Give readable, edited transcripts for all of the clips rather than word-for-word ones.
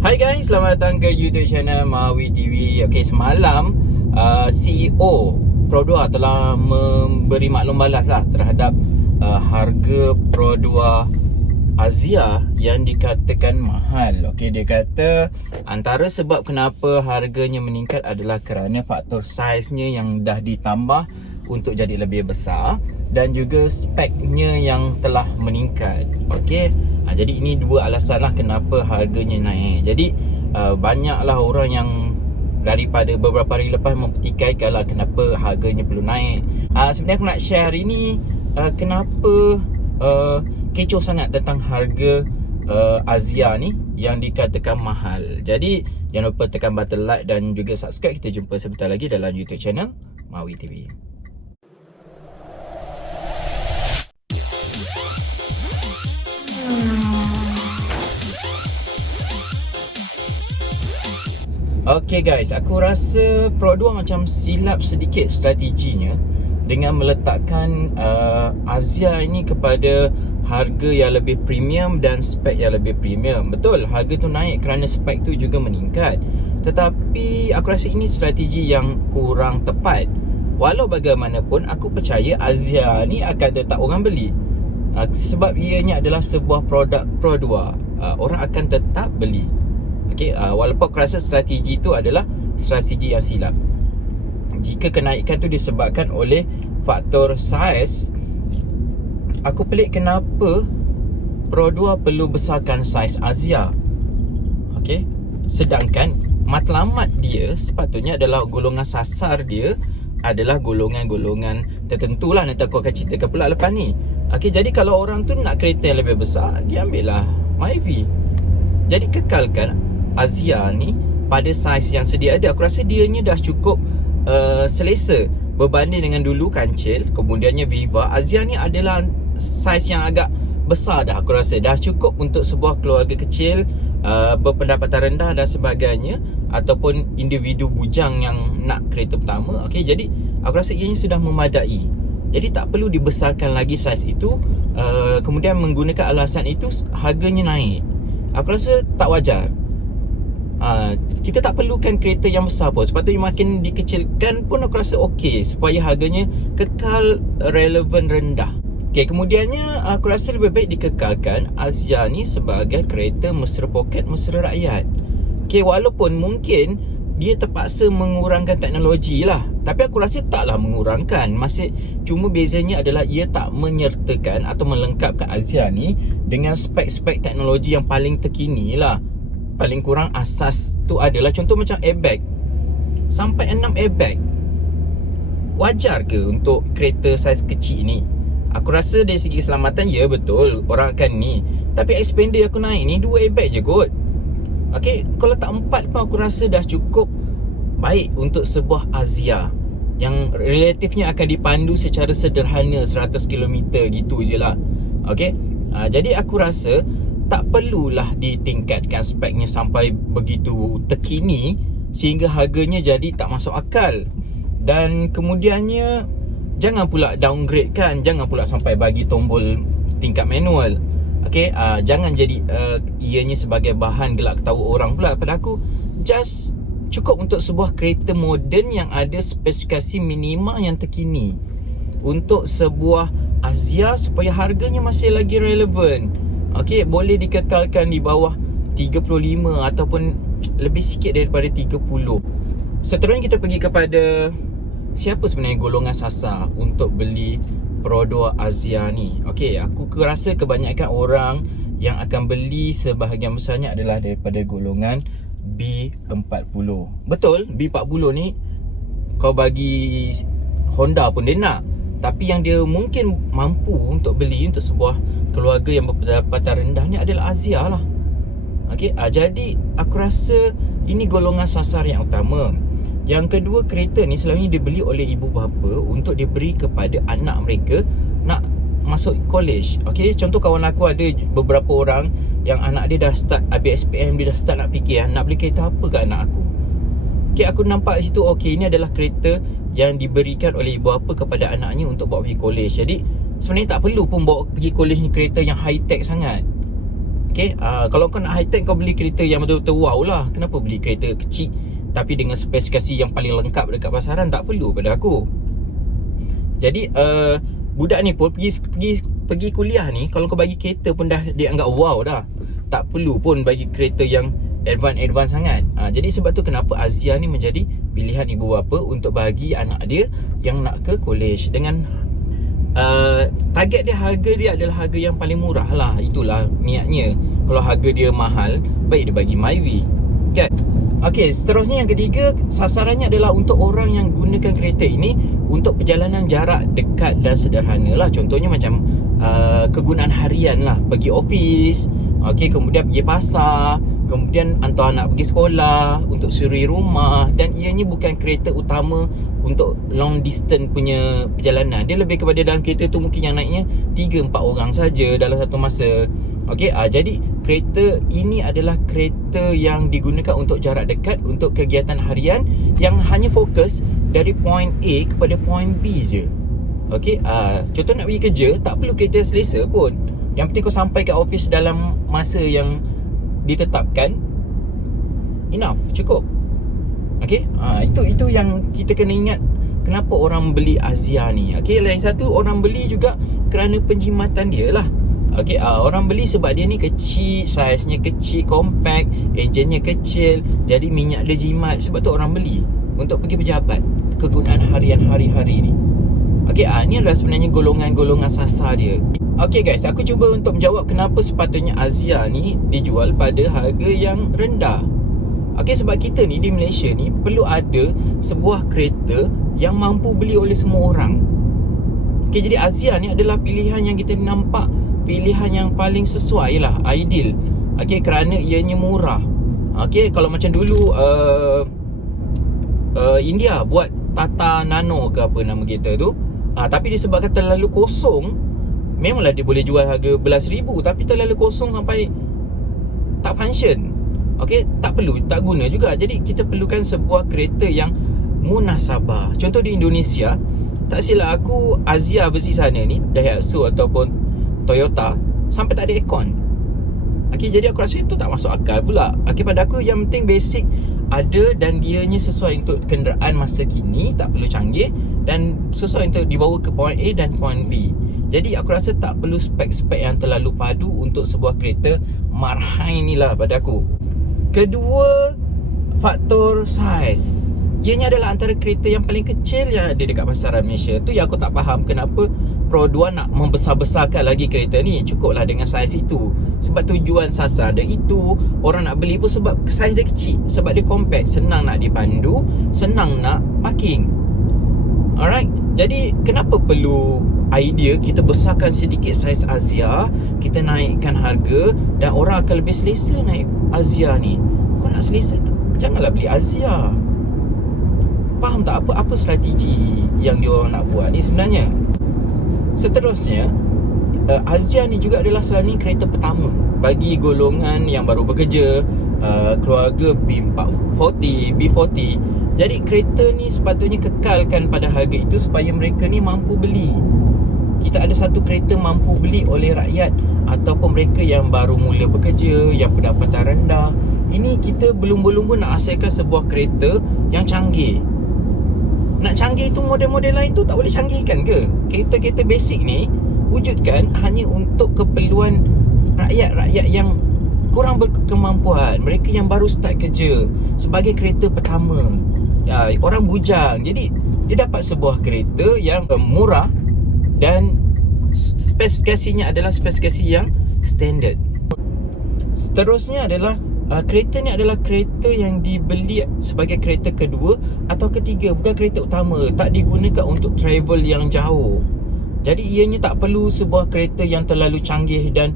Hai guys, selamat datang ke YouTube channel Mawi TV. Okey, semalam CEO Pro2 telah memberi maklum balas lah terhadap harga Pro2 Azia yang dikatakan mahal. Okey, dia kata antara sebab kenapa harganya meningkat adalah kerana faktor saiznya yang dah ditambah untuk jadi lebih besar dan juga speknya yang telah meningkat. Okey, jadi ini dua alasan lah kenapa harganya naik. Jadi banyaklah orang yang daripada beberapa hari lepas mempertikaikan lah kenapa harganya perlu naik. Sebenarnya aku nak share hari ni kenapa kecoh sangat tentang harga Azia ni yang dikatakan mahal. Jadi jangan lupa tekan button like dan juga subscribe. Kita jumpa sebentar lagi dalam YouTube channel Mawi TV. Okay guys, aku rasa Pro2 macam silap sedikit strateginya dengan meletakkan Azia ini kepada harga yang lebih premium dan spek yang lebih premium. Betul, harga tu naik kerana spek tu juga meningkat. Tetapi aku rasa ini strategi yang kurang tepat. Walau bagaimanapun, aku percaya Azia ni akan tetap orang beli, sebab ianya adalah sebuah produk Pro2. Orang akan tetap beli. Okay, walaupun aku rasa strategi itu adalah strategi yang silap. Jika kenaikan tu disebabkan oleh faktor saiz, aku pelik kenapa Pro2 perlu besarkan saiz Azia. Okay, sedangkan matlamat dia sepatutnya adalah golongan sasar dia adalah golongan-golongan tertentu lah. Nanti aku akan ceritakan pula lepas ni. Okay, jadi kalau orang tu nak kereta yang lebih besar, dia ambil lah Myvi. Jadi kekalkan Azia ni pada saiz yang sedia ada. Aku rasa dianya dah cukup selesa berbanding dengan dulu kancil, kemudiannya Viva. Azia ni adalah saiz yang agak besar dah. Aku rasa dah cukup untuk sebuah keluarga kecil, berpendapatan rendah dan sebagainya, ataupun individu bujang yang nak kereta pertama. Okay, jadi aku rasa ianya sudah memadai. Jadi tak perlu dibesarkan lagi saiz itu, kemudian menggunakan alasan itu harganya naik. Aku rasa tak wajar. Kita tak perlukan kereta yang besar pun. Sepatutnya makin dikecilkan pun aku rasa okey, supaya harganya kekal relevan rendah. Okay, kemudiannya aku rasa lebih baik dikekalkan Azia ni sebagai kereta mesra poket, mesra rakyat. Okay, walaupun mungkin dia terpaksa mengurangkan teknologi lah, tapi aku rasa taklah mengurangkan. Masih cuma bezanya adalah ia tak menyertakan atau melengkapkan Azia ni dengan spek-spek teknologi yang paling terkini lah. Paling kurang asas tu adalah contoh macam airbag, sampai 6 airbag. Wajar ke untuk kereta saiz kecil ni? Aku rasa dari segi keselamatan, ya betul, orang akan ni. Tapi expander aku naik ni 2 airbag je kot. Okay, kalau tak 4 pun aku rasa dah cukup baik untuk sebuah Azia yang relatifnya akan dipandu secara sederhana 100 km gitu je lah. Okay, jadi aku rasa tak perlulah ditingkatkan speknya sampai begitu terkini sehingga harganya jadi tak masuk akal. Dan kemudiannya jangan pula downgrade kan, jangan pula sampai bagi tombol tingkat manual. Okay, jangan jadi ianya sebagai bahan gelak ketawa orang pula. Pada aku, just cukup untuk sebuah kereta moden yang ada spesifikasi minima yang terkini untuk sebuah Azia supaya harganya masih lagi relevan. Okay, boleh dikekalkan di bawah 35 ataupun lebih sikit daripada 30. Seterusnya kita pergi kepada siapa sebenarnya golongan sasar untuk beli Pro2 Azia ni. Okay, aku rasa kebanyakan orang yang akan beli sebahagian besarnya adalah daripada golongan B40. Betul, B40 ni kau bagi Honda pun dia nak. Tapi yang dia mungkin mampu untuk beli untuk sebuah keluarga yang berpendapatan rendah ni adalah Azia lah. Okay, jadi aku rasa ini golongan sasar yang utama. Yang kedua, kereta ni selalunya dibeli oleh ibu bapa untuk diberi kepada anak mereka nak masuk college. Okay, contoh kawan aku ada beberapa orang yang anak dia dah start habis SPM, dia dah start nak fikir nak beli kereta apa ke anak aku. Okay, aku nampak situ, okay, ini adalah kereta yang diberikan oleh ibu bapa kepada anaknya untuk bawa pergi college. Jadi sebenarnya tak perlu pun bawa pergi college ni kereta yang high tech sangat. Okay, kalau kau nak high tech, kau beli kereta yang betul-betul wow lah. Kenapa beli kereta kecil tapi dengan spesifikasi yang paling lengkap dekat pasaran? Tak perlu pada aku. Jadi budak ni pun pergi kuliah ni, kalau kau bagi kereta pun dah dia anggap wow dah. Tak perlu pun bagi kereta yang advance sangat. Jadi sebab tu kenapa Azia ni menjadi pilihan ibu bapa untuk bagi anak dia yang nak ke college. Dengan target dia, harga dia adalah harga yang paling murah lah. Itulah niatnya. Kalau harga dia mahal, baik dia bagi Myvi, kan? Okey, seterusnya yang ketiga, sasarannya adalah untuk orang yang gunakan kereta ini untuk perjalanan jarak dekat dan sederhana lah. Contohnya macam kegunaan harian lah, pergi office, okey, kemudian pergi pasar, kemudian hantar anak pergi sekolah, untuk suri rumah. Dan ianya bukan kereta utama untuk long distance punya perjalanan. Dia lebih kepada dalam kereta tu mungkin yang naiknya 3-4 orang saja dalam satu masa. Okey, jadi kereta ini adalah kereta yang digunakan untuk jarak dekat, untuk kegiatan harian yang hanya fokus dari point A kepada point B je. Okey, contoh nak pergi kerja, tak perlu kereta selesa pun. Yang penting kau sampai kat office dalam masa yang ditetapkan, enough, cukup. Okey, itu yang kita kena ingat kenapa orang beli Azia ni. Okey, lain satu, orang beli juga kerana penjimatan dia lah. Okey, orang beli sebab dia ni kecil, saiznya kecil, compact, enjinnya kecil, jadi minyak dia jimat. Sebab tu orang beli untuk pergi pejabat, kegunaan harian hari-hari ni. Okey, ni adalah sebenarnya golongan-golongan sasar dia. Okey guys, aku cuba untuk menjawab kenapa sepatutnya Azia ni dijual pada harga yang rendah. Okey, sebab kita ni di Malaysia ni perlu ada sebuah kereta yang mampu beli oleh semua orang. Okey, jadi Azia ni adalah pilihan yang kita nampak, pilihan yang paling sesuai lah, ideal. Okey, kerana ianya murah. Okey, kalau macam dulu India buat Tata Nano ke apa nama kereta tu, tapi disebabkan terlalu kosong, memanglah dia boleh jual harga belas ribu, tapi terlalu kosong sampai tak function. Okey, tak perlu, tak guna juga. Jadi kita perlukan sebuah kereta yang munasabah. Contoh di Indonesia, tak silap aku, Azia versi sana ni, Daihatsu ataupun Toyota, sampai tak ada aircon. Okey, jadi aku rasa itu tak masuk akal pula. Okey, pada aku yang penting basic ada dan dianya sesuai untuk kenderaan masa kini, tak perlu canggih, dan sesuai untuk dibawa ke point A dan point B. Jadi aku rasa tak perlu spek-spek yang terlalu padu untuk sebuah kereta marhai ni lah pada aku. Kedua, faktor saiz. Ianya adalah antara kereta yang paling kecil yang ada dekat pasaran Malaysia. Tu yang aku tak faham kenapa Pro 2 nak membesar-besarkan lagi kereta ni. Cukuplah dengan saiz itu. Sebab tujuan sasar dia itu, orang nak beli pun sebab saiz dia kecil, sebab dia compact, senang nak dipandu, senang nak parking. Alright, jadi kenapa perlu idea kita besarkan sedikit saiz Azia, kita naikkan harga dan orang akan lebih selesa naik Azia ni. Kau nak selesa, janganlah beli Azia. Faham tak apa strategi yang dia orang nak buat ni sebenarnya? Seterusnya, Azia ni juga adalah selalu kereta pertama bagi golongan yang baru bekerja, keluarga B40, B40. Jadi kereta ni sepatutnya kekalkan pada harga itu supaya mereka ni mampu beli. Kita ada satu kereta mampu beli oleh rakyat ataupun mereka yang baru mula bekerja, yang pendapatan rendah. Ini kita belum-belum pun nak hasilkan sebuah kereta yang canggih. Nak canggih tu, model-model lain tu tak boleh canggihkan ke? Kereta-kereta basic ni wujudkan hanya untuk keperluan rakyat-rakyat yang kurang berkemampuan, mereka yang baru start kerja, sebagai kereta pertama, orang bujang. Jadi dia dapat sebuah kereta yang murah dan spesifikasinya adalah spesifikasi yang standard. Seterusnya adalah kereta ni adalah kereta yang dibeli sebagai kereta kedua atau ketiga, bukan kereta utama. Tak digunakan untuk travel yang jauh. Jadi ianya tak perlu sebuah kereta yang terlalu canggih dan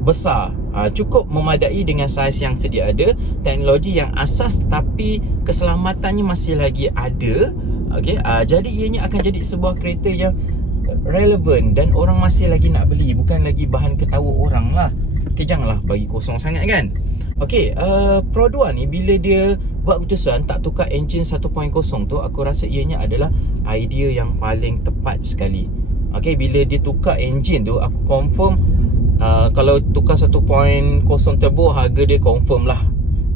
besar. Cukup memadai dengan saiz yang sedia ada, teknologi yang asas tapi keselamatannya masih lagi ada. Okey, jadi ianya akan jadi sebuah kereta yang relevan dan orang masih lagi nak beli, bukan lagi bahan ketawa orang lah. Okey, janganlah bagi kosong sangat kan. Okey, Pro 2 ni bila dia buat keputusan tak tukar enjin 1.0 tu, aku rasa ianya adalah idea yang paling tepat sekali. Okey, bila dia tukar enjin tu, aku confirm kalau tukar 1.0 turbo, harga dia confirm lah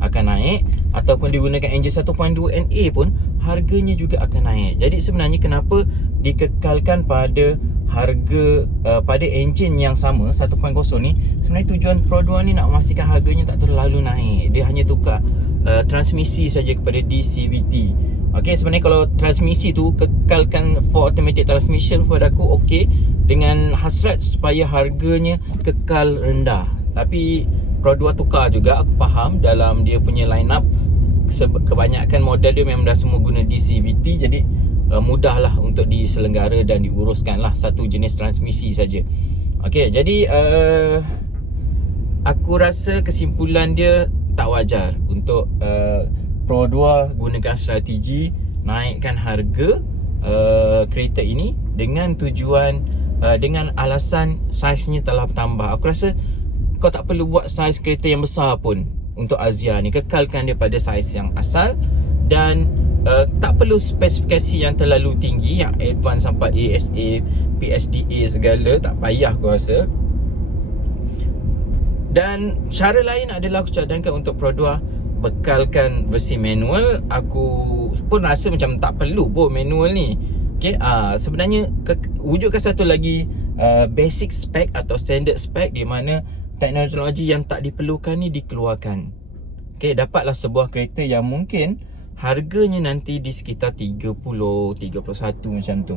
akan naik. Ataupun digunakan enjin 1.2 NA pun harganya juga akan naik. Jadi sebenarnya kenapa dikekalkan pada harga pada enjin yang sama 1.0 ni, sebenarnya tujuan Pro 2 ni nak memastikan harganya tak terlalu naik. Dia hanya tukar transmisi saja kepada DCVT. Okey, sebenarnya kalau transmisi tu kekalkan for automatic transmission kepada aku okey, dengan hasrat supaya harganya kekal rendah. Tapi Pro 2 tukar juga, aku faham dalam dia punya line up kebanyakan model dia memang dah semua guna DCVT. Jadi mudahlah untuk diselenggara dan diuruskan lah satu jenis transmisi saja. Okey, jadi aku rasa kesimpulan dia tak wajar untuk Pro 2 gunakan strategi naikkan harga kereta ini dengan tujuan dengan alasan saiznya telah bertambah. Aku rasa kau tak perlu buat saiz kereta yang besar pun untuk Azia ni. Kekalkan dia pada saiz yang asal. Dan tak perlu spesifikasi yang terlalu tinggi, yang advance sampai ASA, PSDA segala. Tak payah aku rasa. Dan cara lain adalah aku cadangkan untuk Pro 2 bekalkan versi manual. Aku pun rasa macam tak perlu pun manual ni. Okay, sebenarnya wujudkan satu lagi basic spec atau standard spec di mana teknologi yang tak diperlukan ni dikeluarkan. Okay, dapatlah sebuah kereta yang mungkin harganya nanti di sekitar 30, 31 macam tu.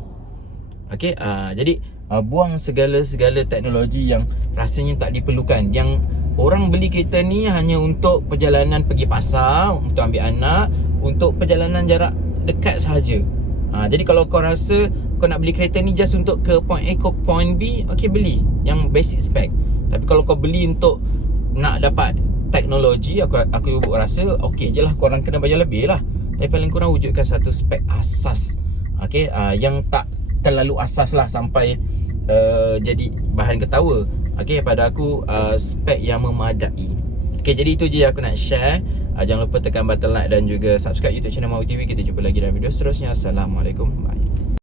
Okay, jadi buang segala-segala teknologi yang rasanya tak diperlukan. Yang orang beli kereta ni hanya untuk perjalanan pergi pasar, untuk ambil anak, untuk perjalanan jarak dekat sahaja. Jadi kalau kau rasa kau nak beli kereta ni just untuk ke point A ke point B, okay, beli yang basic spec. Tapi kalau kau beli untuk nak dapat teknologi, aku rasa okey je lah, korang kena bayar lebih lah. Tapi paling kurang wujudkan satu spek asas, okey, yang tak terlalu asas lah sampai jadi bahan ketawa. Okey, pada aku spek yang memadai. Okey, jadi itu je aku nak share. Jangan lupa tekan button like dan juga subscribe YouTube channel Maui TV. Kita jumpa lagi dalam video seterusnya. Assalamualaikum. Bye.